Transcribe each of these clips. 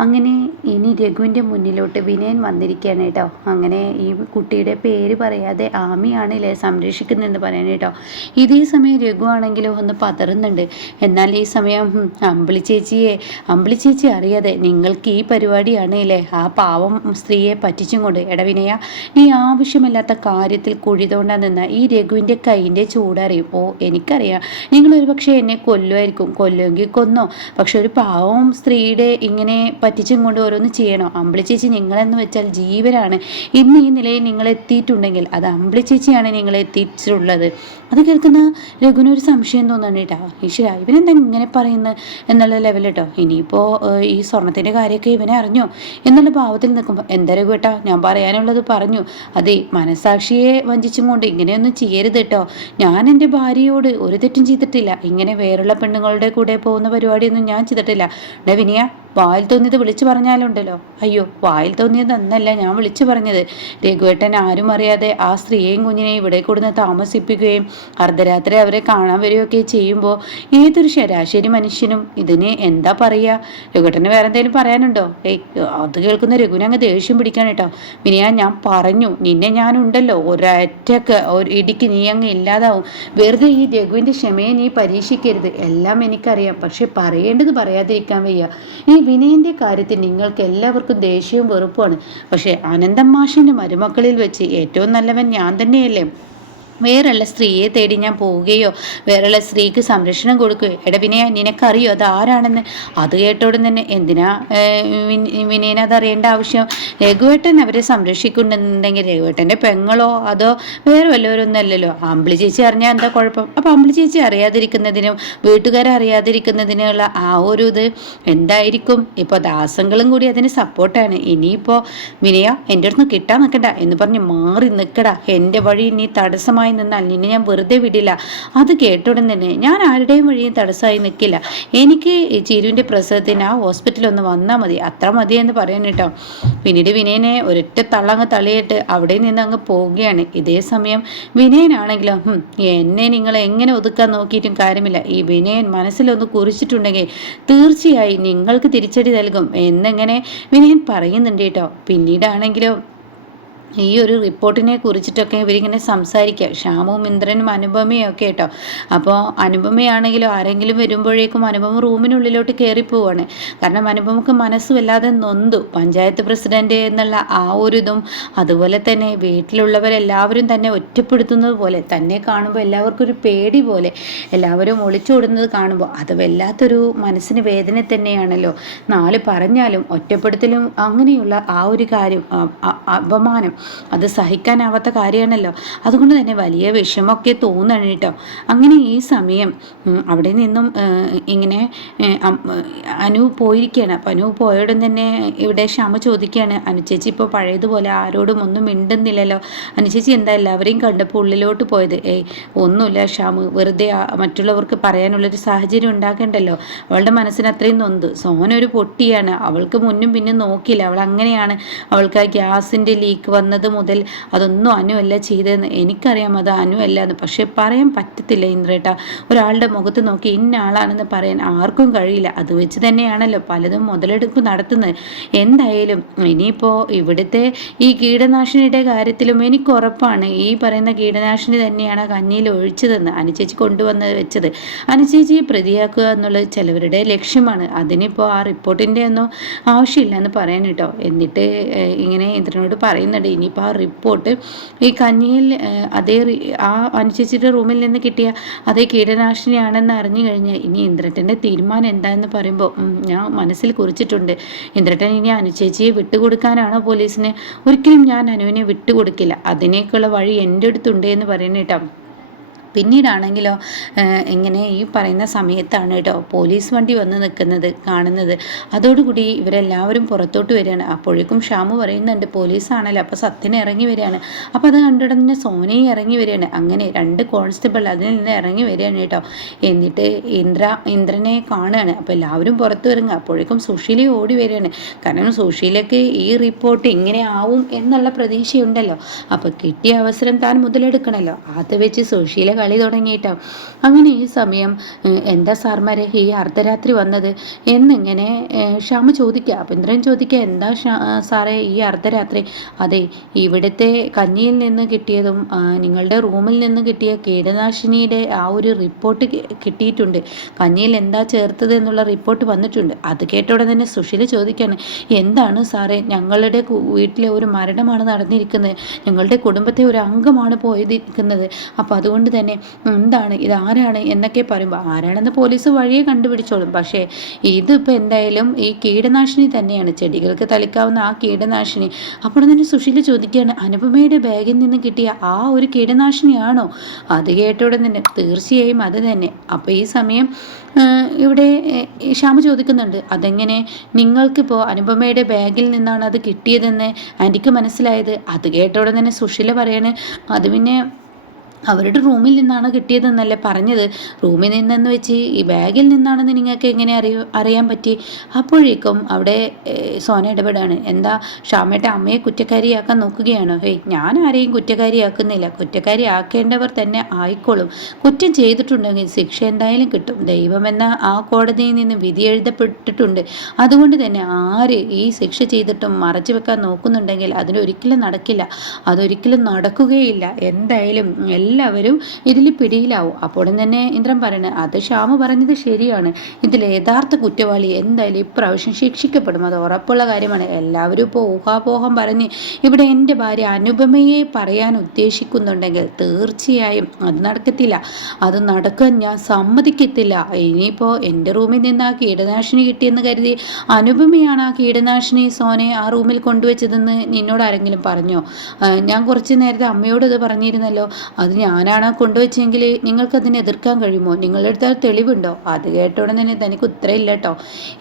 അങ്ങനെ ഇനി രഘുവിന്റെ മുന്നിലോട്ട് വിനയൻ വന്നിരിക്കുകയാണ് കേട്ടോ. അങ്ങനെ ഈ കുട്ടിയുടെ പേര് പറയാതെ ആമിയാണ് ഇല്ലേ സംരക്ഷിക്കുന്നതെന്ന് പറയണേ കേട്ടോ. ഇതേ സമയം രഘു ആണെങ്കിലോ ഒന്ന് പതറുന്നുണ്ട്. എന്നാൽ ഈ സമയം അമ്പിളി ചേച്ചിയെ അമ്പിളി ചേച്ചി അറിയാതെ നിങ്ങൾക്ക് ഈ പരിപാടിയാണ് ഇല്ലേ? ആ പാവം സ്ത്രീയെ പറ്റിച്ചും കൊണ്ട്. എടവിനയ നീ ആവശ്യമില്ലാത്ത കാര്യത്തിൽ കുഴിതോണ്ടാ നിന്ന ഈ രഘുവിന്റെ കൈയിന്റെ ചൂടറിയും. ഓ എനിക്കറിയാം. നിങ്ങൾ പക്ഷേ എന്നെ കൊല്ലുമായിരിക്കും. കൊല്ലുമെങ്കിൽ കൊന്നോ. പക്ഷെ ഒരു പാവം സ്ത്രീയുടെ ഇങ്ങനെ പറ്റിച്ചും കൊണ്ട് ഓരോന്ന് ചെയ്യണോ? അമ്പിളി ചേച്ചി നിങ്ങളെന്ന് വെച്ചാൽ ജീവനാണ്. ഇന്ന് ഈ നിലയിൽ നിങ്ങൾ എത്തിയിട്ടുണ്ടെങ്കിൽ അത് അമ്പിളി ചേച്ചിയാണ് നിങ്ങളെ എത്തിച്ചിട്ടുള്ളത് അത് കേൾക്കുന്ന രഘുവിന് ഒരു സംശയം തോന്നുന്നു കേട്ടോ ഈശ്വര ഇവനെന്താ ഇങ്ങനെ പറയുന്നത് എന്നുള്ള ലെവൽ കേട്ടോ ഇനിയിപ്പോൾ ഈ സ്വർണത്തിന്റെ കാര്യമൊക്കെ ഇവനെ അറിഞ്ഞോ? എന്നുള്ള ഭാവത്തിൽ നിൽക്കുമ്പോൾ എന്താ രഘു കേട്ടോ ഞാൻ പറയാനുള്ളത് പറഞ്ഞു. അതെ മനസാക്ഷിയെ വഞ്ചിച്ചും കൊണ്ട് ഇങ്ങനെയൊന്നും ചെയ്യരുത് കേട്ടോ ഞാൻ എന്റെ ഭാര്യയോട് ഒരു തെറ്റും ചെയ്തിട്ടില്ല. ഇങ്ങനെ വേറുള്ള പെണ്ണുങ്ങളുടെ കൂടെ പോകുന്ന പരിപാടിയൊന്നും ഞാൻ ചെയ്തിട്ടില്ല. ഡവിനിയ വിനിയ വായിൽ തോന്നിയത് വിളിച്ചു പറഞ്ഞാലുണ്ടല്ലോ. അയ്യോ വായിൽ തോന്നിയത് എന്നല്ല ഞാൻ വിളിച്ചു പറഞ്ഞത്. രഘുവേട്ടൻ ആരും അറിയാതെ ആ സ്ത്രീയെയും കുഞ്ഞിനെയും ഇവിടെ കൊടുന്ന് താമസിപ്പിക്കുകയും അർദ്ധരാത്രി അവരെ കാണാൻ വരികയൊക്കെ ചെയ്യുമ്പോൾ ഏതൊരു ശരാശരി മനുഷ്യനും ഇതിന് എന്താ പറയുക? രഘുവേട്ടന് വേറെ എന്തെങ്കിലും പറയാനുണ്ടോ? ഏയ് അത് കേൾക്കുന്ന രഘുവിനെ അങ്ങ് ദേഷ്യം പിടിക്കാൻ കേട്ടോ. വിനിയാ ഞാൻ പറഞ്ഞു നിന്നെ ഞാനുണ്ടല്ലോ. ഒരറ്റക്ക് ഒരു ഇടിക്ക് നീ അങ്ങ് ഇല്ലാതാവും. വെറുതെ ഈ രഘുവിന്റെ ക്ഷമയെ നീ പരീക്ഷിക്കരുത്. എല്ലാം എനിക്കറിയാം. പക്ഷെ പറയേണ്ടത് പറയാതിരിക്കാൻ വയ്യ. ഈ വിനയന്റെ കാര്യത്തിൽ നിങ്ങൾക്ക് എല്ലാവർക്കും ദേഷ്യവും വെറുപ്പുമാണ്. പക്ഷേ അനന്തം മാഷിന്റെ മരുമക്കളിൽ വെച്ച് ഏറ്റവും നല്ലവൻ ഞാൻ തന്നെയല്ലേ? വേറുള്ള സ്ത്രീയെ തേടി ഞാൻ പോവുകയോ വേറുള്ള സ്ത്രീക്ക് സംരക്ഷണം കൊടുക്കുകയോ എടാ വിനയ നിനക്കറിയോ അത് ആരാണെന്ന്? അത് കേട്ടോടും തന്നെ എന്തിനാ വിനയനെ അതറിയേണ്ട ആവശ്യം? രഘുവേട്ടൻ അവരെ സംരക്ഷിക്കുന്നുണ്ടെങ്കിൽ രഘുവേട്ടന്റെ പെങ്ങളോ അതോ വേറെ വല്ലവരൊന്നും അല്ലല്ലോ. അമ്പിളി ചേച്ചി അറിഞ്ഞാൽ എന്താ കുഴപ്പം? അപ്പം അമ്പിളി ചേച്ചി അറിയാതിരിക്കുന്നതിനും വീട്ടുകാരെ അറിയാതിരിക്കുന്നതിനുള്ള ആ ഒരു ഇത് എന്തായിരിക്കും? ഇപ്പോൾ ദാസങ്ങളും കൂടി അതിന് സപ്പോർട്ടാണ്. ഇനിയിപ്പോൾ വിനയ എന്റെ അടുത്ത് കിട്ടാൻ നിൽക്കണ്ട എന്ന് പറഞ്ഞ് മാറി നിൽക്കടാ എന്റെ വഴി ഇനി തടസ്സമായി നിന്നാൽ നിന്നെ ഞാൻ വെറുതെ വിടില്ല. അത് കേട്ടുടൻ തന്നെ. ഞാൻ ആരുടെയും വഴിയും തടസ്സമായി നിൽക്കില്ല. എനിക്ക് ചിരുവിന്റെ പ്രസവത്തിന് ആ ഹോസ്പിറ്റലിൽ ഒന്ന് വന്നാൽ മതി. അത്ര മതി എന്ന് പറയാൻ കേട്ടോ. പിന്നീട് വിനയനെ ഒരൊറ്റ തള്ളങ്ങ് തള്ളിയിട്ട് അവിടെ നിന്ന് അങ്ങ് പോവുകയാണ്. ഇതേ സമയം വിനയനാണെങ്കിലും എന്നെ നിങ്ങൾ എങ്ങനെ ഒതുക്കാൻ നോക്കിയിട്ടും കാര്യമില്ല. ഈ വിനയൻ മനസ്സിലൊന്ന് കുറിച്ചിട്ടുണ്ടെങ്കിൽ തീർച്ചയായും നിങ്ങൾക്ക് തിരിച്ചടി നൽകും എന്നെങ്ങനെ വിനയൻ പറയുന്നുണ്ട് കേട്ടോ. പിന്നീടാണെങ്കിലോ ഈ ഒരു റിപ്പോർട്ടിനെ കുറിച്ചിട്ടൊക്കെ ഇവരിങ്ങനെ സംസാരിക്കുക ശ്യാമും ഇന്ദ്രനും അനുപമയും ഒക്കെ കേട്ടോ അപ്പോൾ അനുപമയാണെങ്കിലും ആരെങ്കിലും വരുമ്പോഴേക്കും അനുപമ റൂമിനുള്ളിലോട്ട് കയറി പോവാണ്. കാരണം അനുപമക്ക് മനസ്സ് വല്ലാതെ നൊന്തു. പഞ്ചായത്ത് പ്രസിഡന്റ് എന്നുള്ള ആ ഒരു ഇതും അതുപോലെ തന്നെ വീട്ടിലുള്ളവരെല്ലാവരും തന്നെ ഒറ്റപ്പെടുത്തുന്നത് പോലെ തന്നെ കാണുമ്പോൾ എല്ലാവർക്കും ഒരു പേടി പോലെ എല്ലാവരും ഒളിച്ചോടുന്നത് കാണുമ്പോൾ അത് വല്ലാത്തൊരു മനസ്സിന് വേദന തന്നെയാണല്ലോ. നാല് പറഞ്ഞാലും ഒറ്റപ്പെടുത്തലും അങ്ങനെയുള്ള ആ ഒരു കാര്യം അപമാനം അത് സഹിക്കാനാവാത്ത കാര്യമാണല്ലോ. അതുകൊണ്ട് തന്നെ വലിയ വിഷമമൊക്കെ തോന്നണം കേട്ടോ. അങ്ങനെ ഈ സമയം അവിടെ നിന്നും ഇങ്ങനെ അനു പോയിരിക്കുകയാണ്. അപ്പം അനു പോയോടും തന്നെ ഇവിടെ ക്ഷമ ചോദിക്കുകയാണ്. അനുചേച്ചി ഇപ്പോൾ പഴയതുപോലെ ആരോടും ഒന്നും മിണ്ടുന്നില്ലല്ലോ. അനുചേച്ചി എന്താ എല്ലാവരെയും കണ്ടപ്പോൾ ഉള്ളിലോട്ട് പോയത്? ഏയ് ഒന്നുമില്ല ക്ഷാമ് വെറുതെ മറ്റുള്ളവർക്ക് പറയാനുള്ളൊരു സാഹചര്യം ഉണ്ടാക്കേണ്ടല്ലോ. അവളുടെ മനസ്സിന് അത്രയും നൊന്ത്. സോന ഒരു പൊട്ടിയാണ്. അവൾക്ക് മുന്നും പിന്നും നോക്കിയില്ല. അവൾ അങ്ങനെയാണ്. അവൾക്ക് ആ ഗ്യാസിന്റെ ലീക്ക് വന്നത് മുതൽ അതൊന്നും അനുവല്ല ചെയ്തതെന്ന് എനിക്കറിയാം. അത് അനുവല്ല എന്ന് പക്ഷേ പറയാൻ പറ്റത്തില്ല ഇന്ദ്രേട്ട. ഒരാളുടെ മുഖത്ത് നോക്കി ഇന്ന ആളാണെന്ന് പറയാൻ ആർക്കും കഴിയില്ല. അത് വെച്ച് തന്നെയാണല്ലോ പലതും മുതലെടുപ്പ് നടത്തുന്നത്. എന്തായാലും ഇനിയിപ്പോൾ ഇവിടുത്തെ ഈ കീടനാശിനിയുടെ കാര്യത്തിലും എനിക്ക് ഉറപ്പാണ്. ഈ പറയുന്ന കീടനാശിനി തന്നെയാണ് കഞ്ഞിയിൽ ഒഴിച്ചതെന്ന് അനുചേച്ചി കൊണ്ടുവന്ന് വെച്ചത്. അനുചേച്ചിയെ പ്രതിയാക്കുക എന്നുള്ളത് ചിലവരുടെ ലക്ഷ്യമാണ്. അതിനിപ്പോൾ ആ റിപ്പോർട്ടിന്റെ ഒന്നും ആവശ്യമില്ല എന്ന് പറയാൻ കേട്ടോ. എന്നിട്ട് ഇങ്ങനെ ഇന്ദ്രനോട് പറയുന്നുണ്ട്. ഇനിയിപ്പോൾ ആ റിപ്പോർട്ട് ഈ കഞ്ഞിയിൽ അതേ ആ അനുചേച്ചിയുടെ റൂമിൽ നിന്ന് കിട്ടിയ അതേ കീടനാശിനിയാണെന്ന് അറിഞ്ഞു കഴിഞ്ഞാൽ ഇനി ഇന്ദ്രട്ടന്റെ തീരുമാനം എന്താണെന്ന് പറയുമ്പോൾ ഞാൻ മനസ്സിൽ കുറിച്ചിട്ടുണ്ട്. ഇന്ദ്രട്ടൻ ഇനി അനുചേച്ചിയെ വിട്ടുകൊടുക്കാനാണോ പോലീസിന്? ഒരിക്കലും ഞാൻ അനുവിനെ വിട്ടുകൊടുക്കില്ല. അതിനേക്കുള്ള വഴി എന്റെ അടുത്തുണ്ട് എന്ന് പറയുന്നത് കേട്ടോ. പിന്നീടാണെങ്കിലോ ഇങ്ങനെ ഈ പറയുന്ന സമയത്താണ് കേട്ടോ പോലീസ് വണ്ടി വന്ന് നിൽക്കുന്നത് കാണുന്നത്. അതോടുകൂടി ഇവരെല്ലാവരും പുറത്തോട്ട് വരികയാണ്. അപ്പോഴേക്കും ഷാമു പറയുന്നുണ്ട് പോലീസാണല്ലോ അപ്പോൾ സത്യനെ ഇറങ്ങി വരികയാണ്. അപ്പോൾ അത് കണ്ടിടന്നെ സോനയും ഇറങ്ങി വരികയാണ്. അങ്ങനെ രണ്ട് കോൺസ്റ്റബിൾ അതിൽ നിന്ന് ഇറങ്ങി വരികയാണ് കേട്ടോ. എന്നിട്ട് ഇന്ദ്ര ഇന്ദ്രനെ കാണുകയാണ്. അപ്പോൾ എല്ലാവരും പുറത്ത് വരുന്നത് അപ്പോഴേക്കും സുശീല ഓടി വരികയാണ്. കാരണം സുശീലയ്ക്ക് ഈ റിപ്പോർട്ട് ഇങ്ങനെ ആവും എന്നുള്ള പ്രതീക്ഷയുണ്ടല്ലോ. അപ്പോൾ കിട്ടിയ അവസരം താൻ മുതലെടുക്കണമല്ലോ അത് വെച്ച് സുശീല കളി തുടങ്ങിയിട്ടോ? അങ്ങനെ ഈ സമയം എന്താ സാർമാരെ ഈ അർദ്ധരാത്രി വന്നത്? എന്നിങ്ങനെ ഷ്യാമ ചോദിക്കുക അപ്പം ഇന്ദ്രൻ ചോദിക്കുക എന്താ സാറേ ഈ അർദ്ധരാത്രി? അതെ ഇവിടുത്തെ കഞ്ഞിയിൽ നിന്ന് കിട്ടിയതും നിങ്ങളുടെ റൂമിൽ നിന്ന് കിട്ടിയ കീടനാശിനിയുടെ ആ ഒരു റിപ്പോർട്ട് കിട്ടിയിട്ടുണ്ട്. കഞ്ഞിയിൽ എന്താ ചേർത്തത് എന്നുള്ള റിപ്പോർട്ട് വന്നിട്ടുണ്ട്. അത് കേട്ട ഉടനെ തന്നെ സുശീല ചോദിക്കുകയാണ് എന്താണ് സാറേ ഞങ്ങളുടെ വീട്ടിലെ ഒരു മരണമാണ് നടന്നിരിക്കുന്നത്. ഞങ്ങളുടെ കുടുംബത്തെ ഒരു അംഗമാണ് പോയിരിക്കുന്നത്. അപ്പോൾ അതുകൊണ്ട് തന്നെ എന്താണ്? ഇത് ആരാണ്? എന്നൊക്കെ പറയുമ്പോൾ ആരാണെന്ന് പോലീസ് വഴിയെ കണ്ടുപിടിച്ചോളും. പക്ഷേ ഇതിപ്പോൾ എന്തായാലും ഈ കീടനാശിനി തന്നെയാണ്. ചെടികൾക്ക് തളിക്കാവുന്ന ആ കീടനാശിനി. അപ്പോൾ തന്നെ സുശീല ചോദിക്കുകയാണ് അനുപമയുടെ ബാഗിൽ നിന്ന് കിട്ടിയ ആ ഒരു കീടനാശിനിയാണോ? അത് കേട്ടോടെ തന്നെ തീർച്ചയായും അത് തന്നെ. അപ്പോൾ ഈ സമയം ഇവിടെ ശ്യാമ ചോദിക്കുന്നുണ്ട് അതെങ്ങനെ? നിങ്ങൾക്കിപ്പോൾ അനുപമയുടെ ബാഗിൽ നിന്നാണ് അത് കിട്ടിയതെന്ന് ആന്റിക്ക് മനസ്സിലായത്? അത് കേട്ടോടെ തന്നെ സുശീല പറയാണ് അത് പിന്നെ അവരുടെ റൂമിൽ നിന്നാണ് കിട്ടിയതെന്നല്ലേ പറഞ്ഞത്. റൂമിൽ നിന്നെന്ന് വെച്ച് ഈ ബാഗിൽ നിന്നാണെന്ന് നിങ്ങൾക്ക് എങ്ങനെ അറിയ അറിയാൻ പറ്റി? അപ്പോഴേക്കും അവിടെ സോന ഇടപെടാണ്. എന്താ ഷാമയുടെ അമ്മയെ കുറ്റക്കാരിയാക്കാൻ നോക്കുകയാണോ? ഹേയ് ഞാൻ ആരെയും കുറ്റക്കാരിയാക്കുന്നില്ല. കുറ്റക്കാരി ആക്കേണ്ടവർ തന്നെ ആയിക്കോളും. കുറ്റം ചെയ്തിട്ടുണ്ടെങ്കിൽ ശിക്ഷ എന്തായാലും കിട്ടും. ദൈവമെന്ന ആ കോടതിയിൽ നിന്ന് വിധി എഴുതപ്പെട്ടിട്ടുണ്ട്. അതുകൊണ്ട് തന്നെ ആര് ഈ ശിക്ഷ ചെയ്തിട്ടും മറച്ചു വെക്കാൻ നോക്കുന്നുണ്ടെങ്കിൽ അതിനൊരിക്കലും നടക്കില്ല. അതൊരിക്കലും നടക്കുകയില്ല. എന്തായാലും എല്ലാവരും ഇതിൽ പിടിയിലാവും. അപ്പോൾ തന്നെ ഇന്ദ്രൻ പറയുന്നത് അത് ശ്യാമ പറഞ്ഞത് ശരിയാണ്. ഇതിൽ യഥാർത്ഥ കുറ്റവാളി എന്തായാലും ഇപ്രാവശ്യം ശിക്ഷിക്കപ്പെടും. അത് ഉറപ്പുള്ള കാര്യമാണ്. എല്ലാവരും ഇപ്പോൾ ഊഹാപോഹം പറഞ്ഞ് ഇവിടെ എന്റെ ഭാര്യ അനുപമയെ പറയാൻ ഉദ്ദേശിക്കുന്നുണ്ടെങ്കിൽ തീർച്ചയായും അത് നടക്കത്തില്ല. അത് നടക്കാൻ ഞാൻ സമ്മതിക്കത്തില്ല. ഇനിയിപ്പോൾ എന്റെ റൂമിൽ നിന്ന് ആ കീടനാശിനി കിട്ടിയെന്ന് കരുതി അനുപമയാണ് ആ കീടനാശിനി സോനെ ആ റൂമിൽ കൊണ്ടുവച്ചതെന്ന് നിന്നോട് ആരെങ്കിലും പറഞ്ഞോ? ഞാൻ കുറച്ച് നേരത്തെ അമ്മയോട് ഇത് പറഞ്ഞിരുന്നല്ലോ. അത് ഞാനാണ് കൊണ്ടുവച്ചെങ്കിൽ നിങ്ങൾക്ക് അതിനെ എതിർക്കാൻ കഴിയുമോ? നിങ്ങളുടെ അടുത്ത് തെളിവുണ്ടോ? അത് കേട്ട തന്നെ തനിക്ക് ഉത്തരമില്ല കേട്ടോ.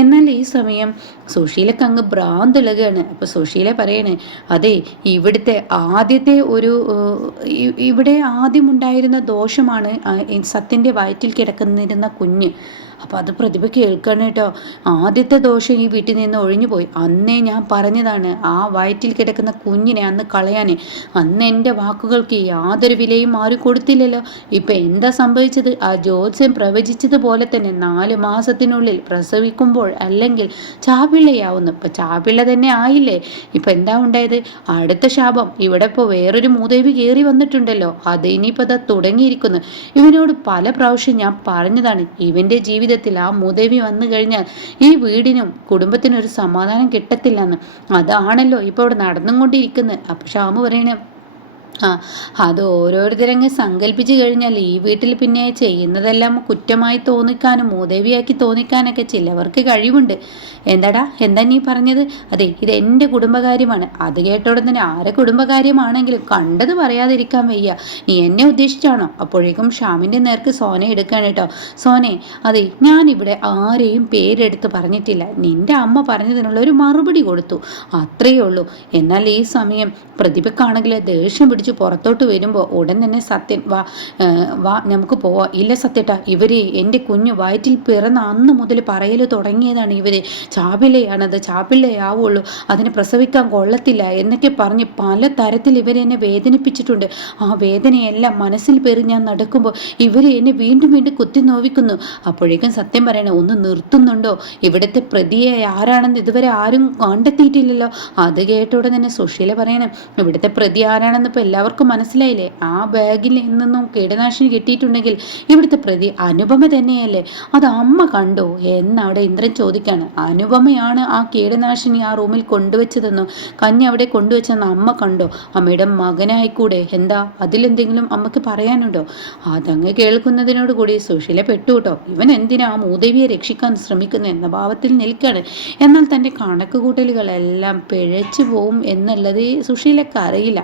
എന്നാൽ ഈ സമയം സുശീലക്ക് അങ്ങ് ഭ്രാന്തിളകുകയാണ് അപ്പോൾ സുശീല പറയണേ അതെ ഇവിടുത്തെ ആദ്യത്തെ ഒരു ഇവിടെ ആദ്യം ഉണ്ടായിരുന്ന ദോഷമാണ് സത്യന്റെ വയറ്റിൽ കിടക്കുന്നിരുന്ന കുഞ്ഞ്. അപ്പോൾ അത് പ്രതിഭ കേൾക്കണം കേട്ടോ. ആദ്യത്തെ ദോഷം ഈ വീട്ടിൽ നിന്ന് ഒഴിഞ്ഞു പോയി. അന്നേ ഞാൻ പറഞ്ഞതാണ് ആ വയറ്റിൽ കിടക്കുന്ന കുഞ്ഞിനെ അന്ന് കളയാനേ. അന്ന് എന്റെ വാക്കുകൾക്ക് യാതൊരു വിലയും ആരും കൊടുത്തില്ലല്ലോ. ഇപ്പം എന്താ സംഭവിച്ചത്? ആ ജ്യോത്സ്യം പ്രവചിച്ചതുപോലെ തന്നെ നാല് മാസത്തിനുള്ളിൽ പ്രസവിക്കുമ്പോൾ അല്ലെങ്കിൽ ചാപിള്ളയാവുന്നു. ഇപ്പം ചാപിള്ള തന്നെ ആയില്ലേ? ഇപ്പം എന്താ ഉണ്ടായത്? അടുത്ത ശാപം. ഇവിടെ ഇപ്പോൾ വേറൊരു മൂതേവി കയറി വന്നിട്ടുണ്ടല്ലോ. അത് ഇനിയിപ്പോൾ അത് തുടങ്ങിയിരിക്കുന്നു. ഇവനോട് പല പ്രാവശ്യം ഞാൻ പറഞ്ഞതാണ് ഇവന്റെ ജീവിതത്തിൽ ആ മൂദേവി വന്നു കഴിഞ്ഞാൽ ഈ വീടിനും കുടുംബത്തിനും ഒരു സമാധാനം കിട്ടത്തില്ലെന്ന്. അതാണല്ലോ ഇപ്പോൾ ഇവിടെ നടന്നുകൊണ്ടിരിക്കുന്നത്. അപ്പം ഷാമു പറയണേ ആ അത് ഓരോരുത്തരങ്ങ് സങ്കല്പിച്ച് കഴിഞ്ഞാൽ ഈ വീട്ടിൽ പിന്നെ ചെയ്യുന്നതെല്ലാം കുറ്റമായി തോന്നിക്കാനും മൂദേവിയാക്കി തോന്നിക്കാനൊക്കെ ചിലവർക്ക് കഴിവുണ്ട്. എന്താടാ? എന്താ നീ പറഞ്ഞത്? അതെ ഇത് എന്റെ കുടുംബകാര്യമാണ്. അത് കേട്ടോടെ തന്നെ ആരെ കുടുംബകാര്യമാണെങ്കിലും കണ്ടത് പറയാതിരിക്കാൻ വയ്യ. നീ എന്നെ ഉദ്ദേശിച്ചാണോ? അപ്പോഴേക്കും ഷാമിന്റെ നേർക്ക് സോനെ എടുക്കാൻ കേട്ടോ. സോനെ അതെ ഞാനിവിടെ ആരെയും പേരെടുത്ത് പറഞ്ഞിട്ടില്ല. നിന്റെ അമ്മ പറഞ്ഞതിനുള്ള ഒരു മറുപടി കൊടുത്തു. അത്രയേ ഉള്ളൂ. എന്നാൽ ഈ സമയം പ്രതിഭക്കാണെങ്കിൽ ദേഷ്യം പിടിച്ച് പുറത്തോട്ട് വരുമ്പോൾ ഉടൻ തന്നെ സത്യൻ വാ വാ നമുക്ക് പോവാം. ഇല്ല സത്യട്ട ഇവർ എന്റെ കുഞ്ഞു വയറ്റിൽ പിറന്ന അന്ന് മുതൽ പറയൽ തുടങ്ങിയതാണ് ഇവർ. ചാപിലയാണത് ചാപിലയാവുള്ളൂ. അതിനെ പ്രസവിക്കാൻ കൊള്ളത്തില്ല എന്നൊക്കെ പറഞ്ഞ് പല തരത്തിൽ ഇവരെന്നെ വേദനിപ്പിച്ചിട്ടുണ്ട്. ആ വേദനയെല്ലാം മനസ്സിൽ പേറി ഞാൻ നടക്കുമ്പോൾ ഇവർ എന്നെ വീണ്ടും വീണ്ടും കുത്തി നോവിക്കുന്നു. അപ്പോഴേക്കും സത്യം പറയണേ ഒന്ന് നിർത്തുന്നുണ്ടോ? ഇവിടുത്തെ പ്രതിയെ ആരാണെന്ന് ഇതുവരെ ആരും കണ്ടെത്തിയിട്ടില്ലല്ലോ. അത് കേട്ടോടെ തന്നെ സുശീല പറയണം ഇവിടുത്തെ പ്രതി ആരാണെന്ന് ഇപ്പോൾ എല്ലാവർക്കും മനസ്സിലായില്ലേ? ആ ബാഗിൽ നിന്നും കീടനാശിനി കിട്ടിയിട്ടുണ്ടെങ്കിൽ ഇവിടുത്തെ പ്രതി അനുപമ തന്നെയല്ലേ? അത് അമ്മ കണ്ടോ? എന്നവിടെ ഇന്ദ്രൻ ചോദിക്കാണ്. അനുപമയാണ് ആ കീടനാശിനി ആ റൂമിൽ കൊണ്ടുവച്ചതെന്നോ? കഞ്ഞി അവിടെ കൊണ്ടുവച്ചെന്ന് അമ്മ കണ്ടോ? അമ്മയുടെ മകനായിക്കൂടെ? എന്താ? അതിലെന്തെങ്കിലും അമ്മയ്ക്ക് പറയാനുണ്ടോ? അതങ്ങ് കേൾക്കുന്നതിനോട് കൂടി സുശീല പെട്ടു കേട്ടോ ഇവൻ എന്തിനാ ആ മൂദേവിയെ രക്ഷിക്കാൻ ശ്രമിക്കുന്നു എന്ന ഭാവത്തിൽ നിൽക്കാണ്. എന്നാൽ തന്റെ കണക്കുകൂട്ടലുകളെല്ലാം പിഴച്ചു പോവും എന്നുള്ളത് സുശീലക്ക് അറിയില്ല.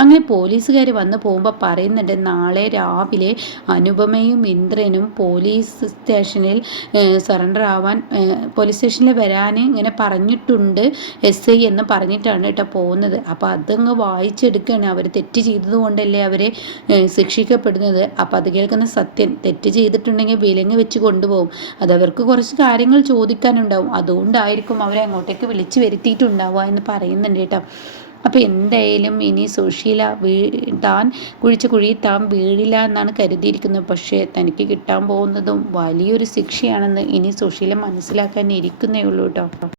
അങ്ങനെ പോലീസുകാർ വന്ന് പോകുമ്പോൾ പറയുന്നുണ്ട് നാളെ രാവിലെ അനുപമയും ഇന്ദ്രനും പോലീസ് സ്റ്റേഷനിൽ സറണ്ടർ ആവാൻ പോലീസ് സ്റ്റേഷനിൽ വരാൻ ഇങ്ങനെ പറഞ്ഞിട്ടുണ്ട് എസ് ഐ എന്ന് പറഞ്ഞിട്ടാണ് കേട്ടോ പോകുന്നത്. അപ്പോൾ അതങ്ങ് വായിച്ചെടുക്കുകയാണ്. അവർ തെറ്റ് ചെയ്തതുകൊണ്ടല്ലേ അവരെ ശിക്ഷിക്കപ്പെടുന്നത്. അപ്പോൾ അത് കേൾക്കുന്ന സത്യൻ തെറ്റ് ചെയ്തിട്ടുണ്ടെങ്കിൽ വിലങ്ങ് വെച്ച് കൊണ്ടുപോകും. അത് അവർക്ക് കുറച്ച് കാര്യങ്ങൾ ചോദിക്കാനുണ്ടാവും. അതുകൊണ്ടായിരിക്കും അവരെ അങ്ങോട്ടേക്ക് വിളിച്ചു വരുത്തിയിട്ടുണ്ടാവുക എന്ന് പറയുന്നുണ്ട് കേട്ടോ. അപ്പോൾ എന്തായാലും ഇനി സുശീല വീ താൻ കുഴിച്ച കുഴി താൻ വീഴില്ല എന്നാണ് കരുതിയിരിക്കുന്നത്. പക്ഷേ തനിക്ക് കിട്ടാൻ പോകുന്നതും വലിയൊരു ശിക്ഷയാണെന്ന് ഇനി സുശീല മനസ്സിലാക്കാൻ ഇരിക്കുന്നേ ഉള്ളൂ കേട്ടോ.